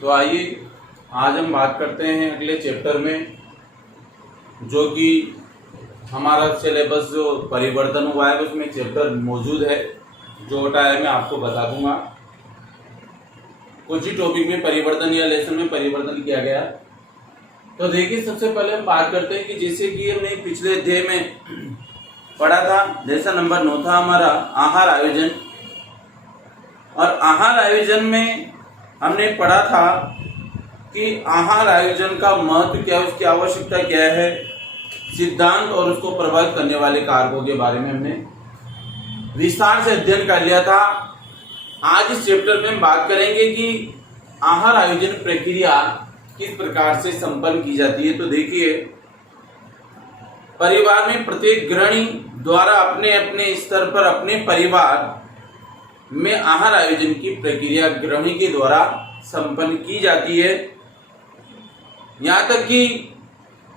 तो आइए आज हम बात करते हैं अगले चैप्टर में, जो कि हमारा सिलेबस जो परिवर्तन हुआ है उसमें चैप्टर मौजूद है। जो हटा है मैं आपको बता दूंगा। कुछ ही टॉपिक में परिवर्तन या लेसन में परिवर्तन किया गया। तो देखिए, सबसे पहले हम बात करते हैं कि जैसे कि हमने पिछले अध्याय में पढ़ा था, लेसन नंबर 9 था हमारा आहार आयोजन। और आहार आयोजन में हमने पढ़ा था कि आहार आयोजन का महत्व क्या है, उसकी आवश्यकता क्या है, सिद्धांत और उसको प्रभावित करने वाले कारकों के बारे में हमने विस्तार से अध्ययन कर लिया था। आज इस चैप्टर में हम बात करेंगे कि आहार आयोजन प्रक्रिया किस प्रकार से संपन्न की जाती है। तो देखिए, परिवार में प्रत्येक गृहिणी द्वारा अपने अपने स्तर पर अपने परिवार में आहार आयोजन की प्रक्रिया गृहिणी के द्वारा संपन्न की जाती है। यहाँ तक कि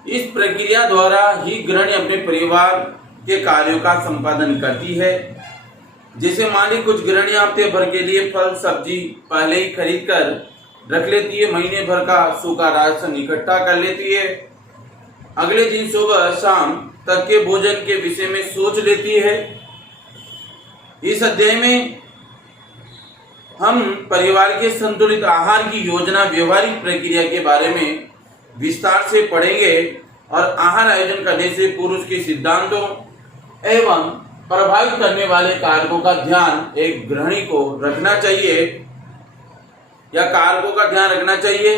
इस प्रक्रिया द्वारा ही गृहिणी अपने परिवार के कार्यों का संपादन करती है। जैसे मान ली कुछ गृहिणियां हफ्ते भर के लिए फल सब्जी पहले ही खरीद कर रख लेती है, महीने भर का सूखा राशन इकट्ठा कर लेती है, अगले दिन सुबह शाम तक के भोजन के विषय में सोच लेती है। इस अध्याय में हम परिवार के संतुलित आहार की योजना व्यवहारिक प्रक्रिया के बारे में विस्तार से पढ़ेंगे और आहार आयोजन करने से पूर्व उसके सिद्धांतों एवं प्रभावित करने वाले कारकों का ध्यान एक गृहिणी को रखना चाहिए या कारकों का ध्यान रखना चाहिए।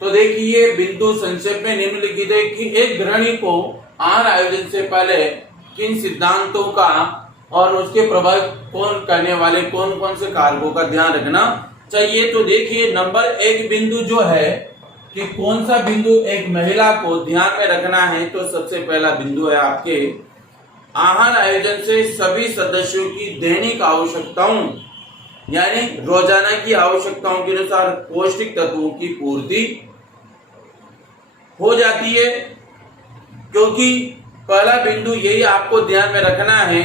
तो देखिए, बिंदु संक्षेप में निम्नलिखित है कि एक गृहिणी को आहार आयोजन से पहले किन सिद्धांतों का और उसके प्रभावित करने वाले कौन कौन से कारकों का ध्यान रखना चाहिए। तो देखिए, नंबर 1 बिंदु जो है कि कौन सा बिंदु एक महिला को ध्यान में रखना है। तो सबसे पहला बिंदु है आपके आहार आयोजन से सभी सदस्यों की दैनिक आवश्यकताओं यानी रोजाना की आवश्यकताओं के अनुसार पौष्टिक तत्वों की पूर्ति हो जाती है। क्योंकि पहला बिंदु यही आपको ध्यान में रखना है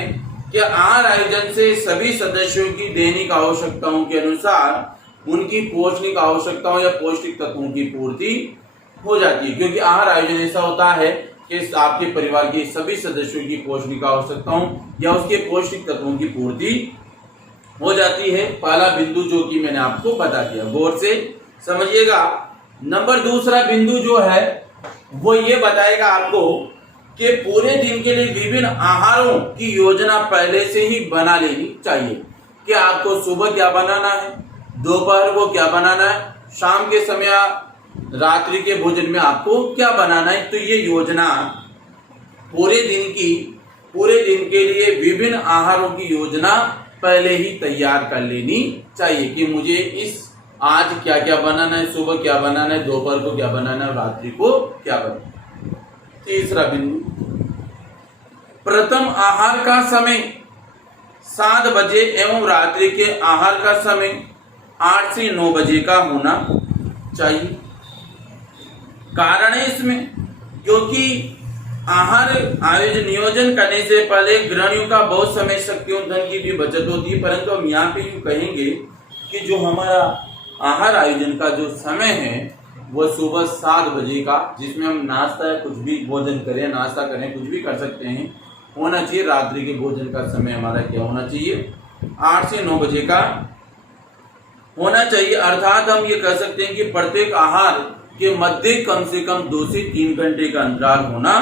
कि आहार आयोजन से सभी सदस्यों की दैनिक आवश्यकताओं के अनुसार उनकी पौष्टिक आवश्यकताओं या पौष्टिक तत्वों की पूर्ति हो जाती है। क्योंकि आहार आयोजन ऐसा होता है कि आपके परिवार के सभी सदस्यों की पौष्टिक आवश्यकताओं या उसके पौष्टिक तत्वों की पूर्ति हो जाती है। पहला बिंदु जो कि मैंने आपको बता दिया, गौर से समझिएगा। नंबर दूसरा बिंदु जो है वो ये बताएगा आपको कि पूरे दिन के लिए विभिन्न आहारों की योजना पहले से ही बना लेनी चाहिए कि आपको सुबह क्या बनाना है, दोपहर को क्या बनाना है, शाम के समय रात्रि के भोजन में आपको क्या बनाना है। तो ये योजना पूरे दिन के लिए विभिन्न आहारों की योजना पहले ही तैयार कर लेनी चाहिए कि मुझे आज क्या क्या बनाना है, सुबह क्या बनाना है, दोपहर को क्या बनाना है, रात्रि को क्या बनाना है। तीसरा बिंदु, प्रथम आहार का समय 7 बजे एवं रात्रि के आहार का समय 8 से 9 बजे का होना चाहिए। कारण है इसमें क्योंकि आहार आयोजन नियोजन करने से पहले गृहिणियों का बहुत समय, शक्ति और धन की भी बचत होती है। परंतु हम यहाँ पे यूँ कहेंगे कि जो हमारा आहार आयोजन का जो समय है वो सुबह 7 बजे का, जिसमें हम नाश्ता या कुछ भी भोजन करें, नाश्ता करें, कुछ भी कर सकते हैं, होना चाहिए। रात्रि के भोजन का समय हमारा क्या होना चाहिए, 8 से 9 बजे का होना चाहिए। अर्थात हम ये कह सकते हैं कि प्रत्येक आहार के मध्य कम से कम 2 से 3 घंटे का अंतराल होना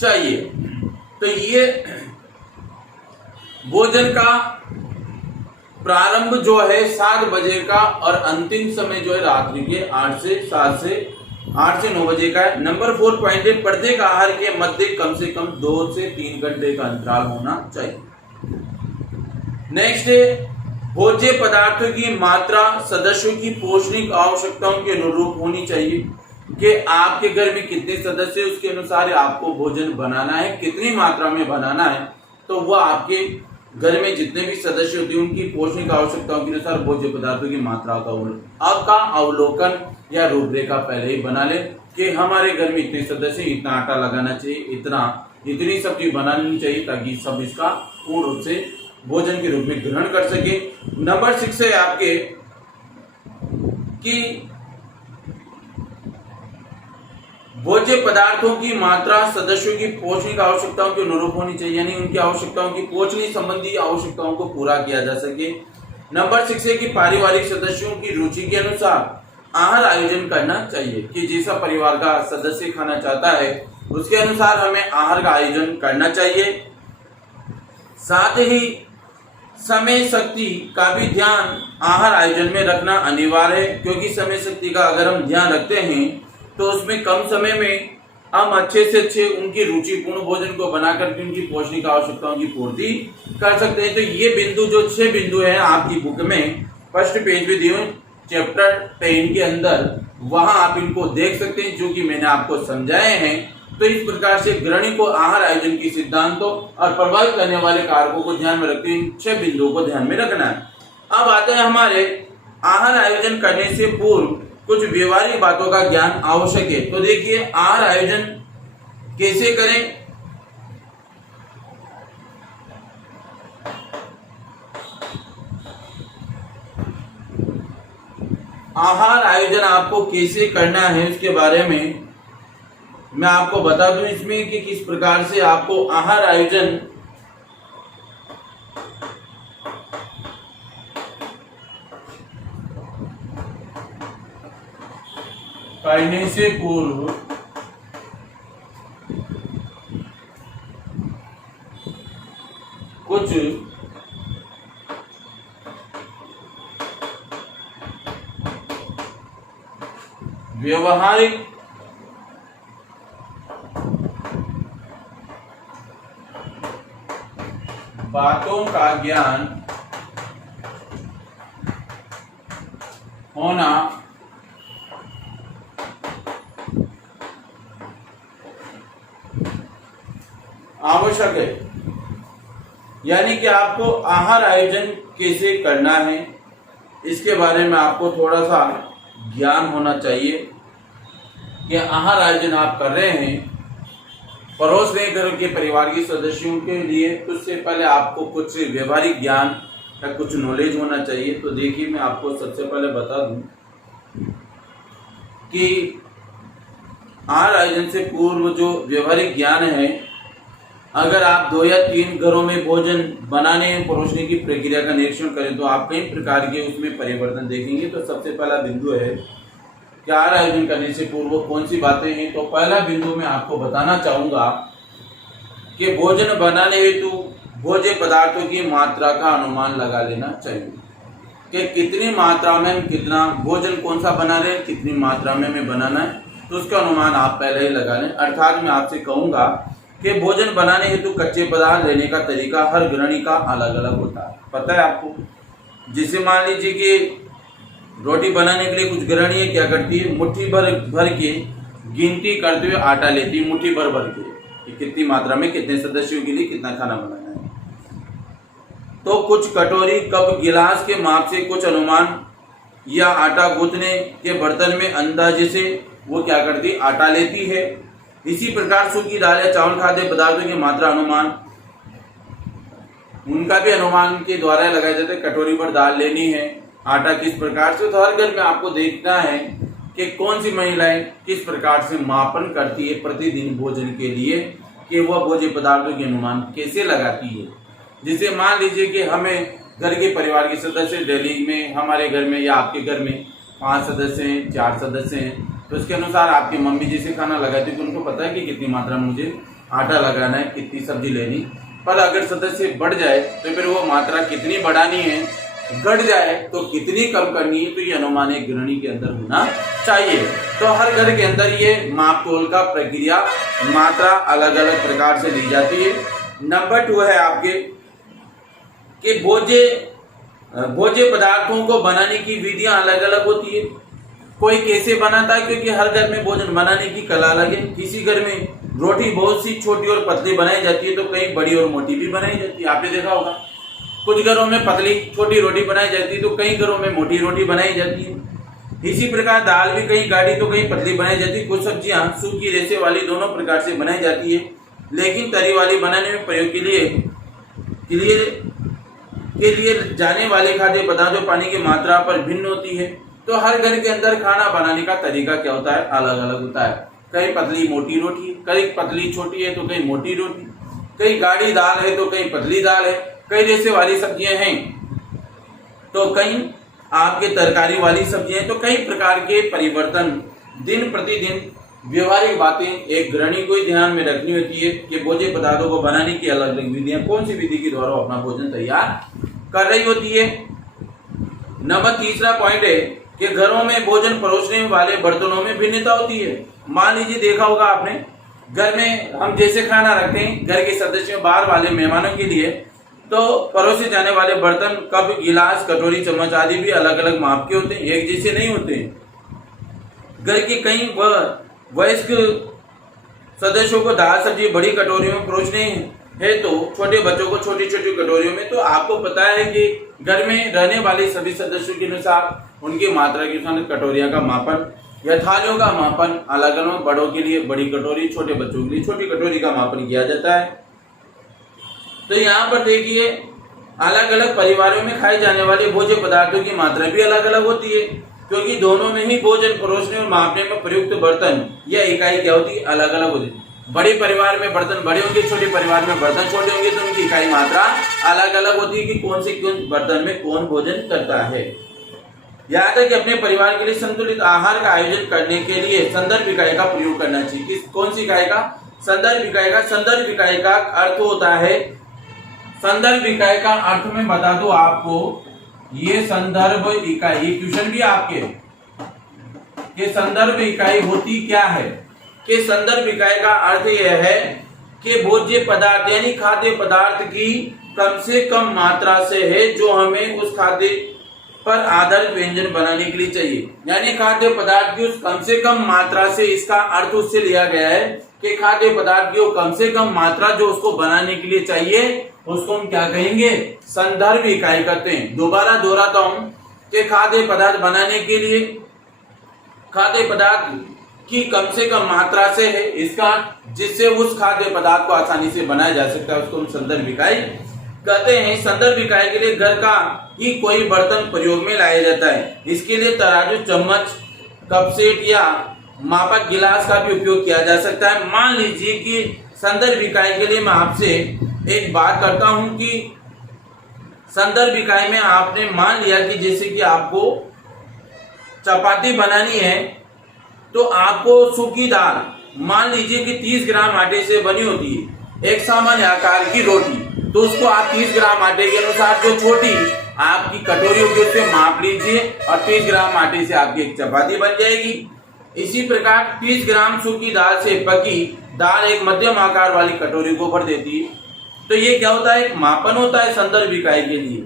चाहिए। तो ये भोजन का प्रारंभ जो है 7 बजे का और अंतिम समय जो है रात्रि के 8 से 9 बजे का है। नंबर 4 पॉइंट है, प्रत्येक आहार के मध्य कम से कम 2 से 3 घंटे का अंतराल होना चाहिए। नेक्स्ट है, भोज्य पदार्थों की मात्रा सदस्यों की पौष्टिक आवश्यकताओं के अनुरूप होनी चाहिए कि आपके घर में कितने सदस्य, उसके अनुसार आपको भोजन बनाना है, कितनी मात्रा में बनाना है। तो वह आपके घर में जितने भी सदस्य होते हैं उनकी पौष्टिक आवश्यकताओं के अनुसार भोज्य पदार्थों की मात्रा का अवलोकन या रूपरेखा पहले ही बना ले कि हमारे घर में इतने सदस्य, इतना आटा लगाना चाहिए, इतनी सब्जी बनानी चाहिए ताकि सब इसका पूर्ण रूप से भोजन के रूप में ग्रहण कर सके। नंबर 6 है आपके कि भोज्य पदार्थों की मात्रा सदस्यों की पोषण आवश्यकताओं के अनुरूप होनी चाहिए, यानी उनकी आवश्यकताओं की पोषण संबंधी आवश्यकताओं को पूरा किया जा सके। नंबर 6 है कि पारिवारिक सदस्यों की रुचि के अनुसार आहार आयोजन करना चाहिए, कि जैसा परिवार का सदस्य खाना चाहता है उसके अनुसार हमें आहार का आयोजन करना चाहिए। साथ ही समय शक्ति का भी ध्यान आहार आयोजन में रखना अनिवार्य है, क्योंकि समय शक्ति का अगर हम ध्यान रखते हैं तो उसमें कम समय में हम अच्छे से अच्छे उनकी रुचिपूर्ण भोजन को बनाकर के उनकी पौष्टिक आवश्यकताओं की पूर्ति कर सकते हैं। तो ये बिंदु जो 6 बिंदु है आपकी बुक में फर्स्ट पेज पे दिए चैप्टर 10 के अंदर, वहां आप इनको देख सकते हैं जो कि मैंने आपको समझाए हैं। तो इस प्रकार से गृहिणी को आहार आयोजन की सिद्धांतों और प्रभावित करने वाले कारकों को ध्यान में रखते हुए इन 6 बिंदुओं को ध्यान में रखना है। अब आते हैं हमारे आहार आयोजन करने से पूर्व कुछ व्यवहारिक बातों का ज्ञान आवश्यक है। तो देखिए आहार आयोजन कैसे करें। आहार आयोजन आपको कैसे करना है उसके बारे में मैं आपको बता दूं इसमें कि किस प्रकार से आपको आहार आयोजन करने से पूर्व कुछ व्यवहारिक बातों का ज्ञान होना आवश्यक है, यानी कि आपको आहार आयोजन कैसे करना है इसके बारे में आपको थोड़ा सा ज्ञान होना चाहिए कि आहार आयोजन आप कर रहे हैं परोस रहे घर के परिवार के सदस्यों के लिए, तो उससे पहले आपको कुछ व्यवहारिक ज्ञान या कुछ नॉलेज होना चाहिए। तो देखिए मैं आपको सबसे पहले बता दूं कि आहार आयोजन से पूर्व जो व्यवहारिक ज्ञान है, अगर आप 2 या 3 घरों में भोजन बनाने परोसने की प्रक्रिया का निरीक्षण करें तो आप कई प्रकार के उसमें परिवर्तन देखेंगे। तो सबसे पहला बिंदु है कि आहार आयोजन करने से पूर्व कौन सी बातें हैं। तो पहला बिंदु मैं आपको बताना चाहूंगा कि भोजन बनाने हेतु भोज्य पदार्थों की मात्रा का अनुमान लगा लेना चाहिए, कि कितनी मात्रा में हम कितना भोजन कौन सा बना रहे हैं, कितनी मात्रा में हमें बनाना है, तो उसका अनुमान आप पहले ही लगा लें। अर्थात मैं आपसे कहूंगा कि भोजन बनाने हेतु कच्चे पदार्थ लेने का तरीका हर गृहिणी का अलग अलग होता है। पता है आपको, जिसे मान लीजिए कि रोटी बनाने के लिए कुछ गृहिणियां क्या करती है, मुट्ठी भर के गिनती करते हुए आटा लेती है, मुट्ठी भर के कि कितनी मात्रा में कितने सदस्यों के लिए कितना खाना बनाना है। तो कुछ कटोरी कप गिलास के माप से कुछ अनुमान या आटा गूंथने के बर्तन में अंदाजे से वो क्या करती है, आटा लेती है। इसी प्रकार सूखी दाल या चावल खाद्य पदार्थों की मात्रा अनुमान, उनका भी अनुमान के द्वारा लगाए जाते हैं। कटोरी पर दाल लेनी है, आटा किस प्रकार से, तो हर घर में आपको देखना है कि कौन सी महिलाएं किस प्रकार से मापन करती है प्रतिदिन भोजन के लिए, कि वह भोज्य पदार्थों के अनुमान कैसे लगाती है। जिसे मान लीजिए कि हमें घर के परिवार के सदस्य डेली में, हमारे घर में या आपके घर में 5 सदस्य हैं, 4 सदस्य हैं, तो उसके अनुसार आपकी मम्मी जैसे खाना लगाती है तो उनको पता है कि कितनी मात्रा में मुझे आटा लगाना है, कितनी सब्जी लेनी। पर अगर सदस्य बढ़ जाए तो फिर वो मात्रा कितनी बढ़ानी है, घट जाए तो कितनी कम करनी है, तो ये अनुमान एक गृहिणी के अंदर होना चाहिए। तो हर घर के अंदर ये माप तोल का प्रक्रिया मात्रा अलग अलग प्रकार से ली जाती है। नंबर 2 है आपके कि भोज्य पदार्थों को बनाने की विधियां अलग अलग होती है। कोई कैसे बनाता है, क्योंकि हर घर में भोजन बनाने की कला अलग है। किसी घर में रोटी बहुत सी छोटी और पतली बनाई जाती है, तो कहीं बड़ी और मोटी भी बनाई जाती है, आपने देखा होगा। कुछ घरों में पतली छोटी रोटी बनाई जाती है, तो कई घरों में मोटी रोटी बनाई जाती है। इसी प्रकार दाल भी कहीं गाढ़ी तो कहीं पतली बनाई जाती है। कुछ सब्जियां सूखी रेशे वाली दोनों प्रकार से बनाई जाती है, लेकिन तरी वाली बनाने में प्रयोग के लिए जाने वाले खाद्य पदार्थों पानी की मात्रा पर भिन्न होती है। तो हर घर के अंदर खाना बनाने का तरीका क्या होता है, अलग अलग होता है। कहीं पतली मोटी रोटी, कहीं पतली छोटी है तो कहीं मोटी रोटी, कहीं गाढ़ी दाल है तो कहीं पतली दाल है, कई रेशे वाली सब्जियां हैं तो कहीं आपके तरकारी वाली सब्जियां हैं, तो कई प्रकार के परिवर्तन दिन प्रतिदिन व्यवहारिक बातें एक गृहिणी को ही ध्यान में रखनी होती है कि भोज्य पदार्थों को बनाने की अलग अलग विधियां, कौन सी विधि के द्वारा अपना भोजन तैयार कर रही होती है। नंबर तीसरा पॉइंट है कि घरों में भोजन परोसने वाले बर्तनों में भिन्नता होती है। मान लीजिए देखा होगा आपने, घर में हम जैसे खाना रखते हैं घर के सदस्यों बाहर वाले मेहमानों के लिए, तो परोसे जाने वाले बर्तन कप, गिलास, कटोरी, चम्मच आदि भी अलग अलग माप के होते हैं, एक जैसे नहीं होते हैं। घर के कई वयस्क सदस्यों को दाल सब्जी बड़ी कटोरियों में परोसने है तो छोटे बच्चों को छोटी छोटी कटोरियों में। तो आपको पता है कि घर में रहने वाले सभी सदस्यों के अनुसार उनकी मात्रा के अनुसार कटोरियों का मापन या थालियों का मापन अलग अलग, बड़ों के लिए बड़ी कटोरी, छोटे बच्चों के लिए छोटी कटोरी का मापन किया जाता है। तो यहाँ पर देखिए अलग अलग परिवारों में खाए जाने वाले भोज्य पदार्थों की मात्रा भी अलग अलग होती है, क्योंकि दोनों में ही भोजन परोसने और मापने में प्रयुक्त बर्तन या इकाई क्या होती है, अलग अलग होती है। बड़े परिवार में बर्तन बड़े होंगे, छोटे परिवार में बर्तन छोटे होंगे, तो उनकी इकाई मात्रा अलग अलग होती है कि कौन से कौन बर्तन में कौन भोजन करता है। यहाँ तक कि अपने परिवार के लिए संतुलित आहार का आयोजन करने के लिए संदर्भ इकाई का प्रयोग करना चाहिए। कौन सी इकाई का? संदर्भ इकाई का। संदर्भ इकाई का अर्थ होता है, संदर्भ इकाई का अर्थ में बता दो आपको, ये संदर्भ इकाई, ये क्वेश्चन भी आपके कि संदर्भ इकाई होती क्या है। कि संदर्भ इकाई का अर्थ यह है कि भोज्य पदार्थ यानी खाद्य पदार्थ की कम से कम मात्रा से है जो हमें उस खाद्य पर आधारित व्यंजन बनाने के लिए चाहिए। यानी खाद्य पदार्थ की उस कम से कम मात्रा से, इसका अर्थ उससे लिया गया है कि खाद्य पदार्थ की कम से कम मात्रा जो उसको बनाने के लिए चाहिए उसको हम क्या कहेंगे? संदर्भ इकाई कहते हैं। दोबारा दोहराता हूं कि खाद्य पदार्थ बनाने के लिए खाद्य पदार्थ की कम से कम मात्रा से है इसका, जिससे उस खाद्य पदार्थ को आसानी से बनाया जा सकता है, उसको हम संदर्भ इकाई कहते हैं। संदर्भ इकाई के लिए घर का ही कोई बर्तन प्रयोग में लाया जाता है। इसके लिए तराजू, चम्मच, कप सेट या मापक गिलास का भी उपयोग किया जा सकता है। मान लीजिए कि संदर्भ इकाई के लिए मैं आपसे एक बात करता हूं कि संदर्भ इकाई में आपने मान लिया कि जैसे कि आपको चपाती बनानी है तो आपको सूखी दाल मान लीजिए कि 30 ग्राम आटे से बनी होती है, एक सामान्य आकार की रोटी, तो उसको आप 30 ग्राम आटे के अनुसार जो छोटी आपकी कटोरी होगी उससे माप लीजिए और 30 ग्राम आटे से आपकी एक चपाती बन जाएगी। इसी प्रकार 30 ग्राम सूखी दाल से पकी दाल एक मध्यम आकार वाली कटोरी को भर देती है। तो ये क्या होता है? एक मापन होता है संदर्भ इकाई के लिए।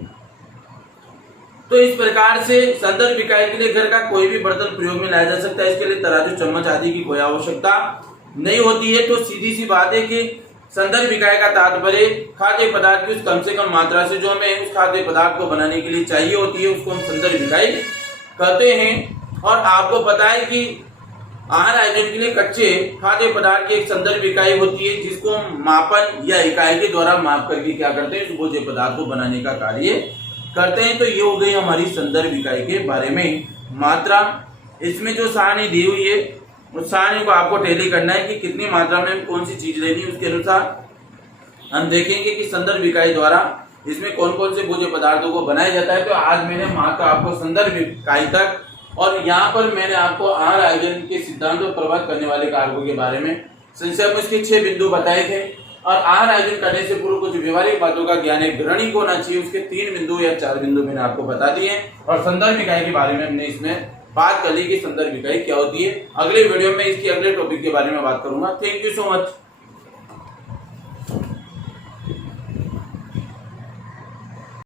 तो इस प्रकार से संदर्भ इकाई के लिए घर का कोई भी बर्तन प्रयोग में लाया जा सकता है। इसके लिए तराजू, चम्मच आदि की कोई आवश्यकता नहीं होती है। तो सीधी सी बात है कि संदर्भ इकाई का तात्पर्य खाद्य पदार्थ की उस कम से कम मात्रा से जो हमें उस खाद्य पदार्थ को बनाने के लिए चाहिए होती है उसको हम संदर्भ इकाई कहते हैं। और आपको पता है कि आहार आयोजन के लिए कच्चे खाद्य पदार्थ की एक संदर्भ इकाई होती है जिसको हम मापन या इकाई के द्वारा माप करके क्या करते हैं, उस भोज्य पदार्थ को बनाने का कार्य करते हैं। तो ये हो गई हमारी संदर्भ इकाई के बारे में मात्रा। इसमें जो सारणी दी हुई है उस सारणी को आपको टैली करना है कि कितनी मात्रा में कौन सी चीज लेनी है, उसके अनुसार हम देखेंगे कि संदर्भ इकाई द्वारा इसमें कौन कौन से भोज्य पदार्थों को बनाया जाता है। तो आज मैंने मात्र आपको संदर्भ इकाई तक और यहाँ पर मैंने आपको आहार आयोजन के सिद्धांतों और प्रभावित करने वाले कारकों के बारे में संक्षेप में इसके 6 बिंदु बताए थे। और आहार आयोजन करने से पूर्व कुछ व्यवहारिक बातों का ज्ञान एक गृहिणी को होना चाहिए, उसके 3 बिंदु या 4 बिंदु मैंने आपको बता दिए। और संदर्भ इकाई के बारे में हमने इसमें बात कर ली कि संदर्भ इकाई क्या होती है। अगले वीडियो में इसकी अगले टॉपिक के बारे में बात करूंगा। Thank you so much.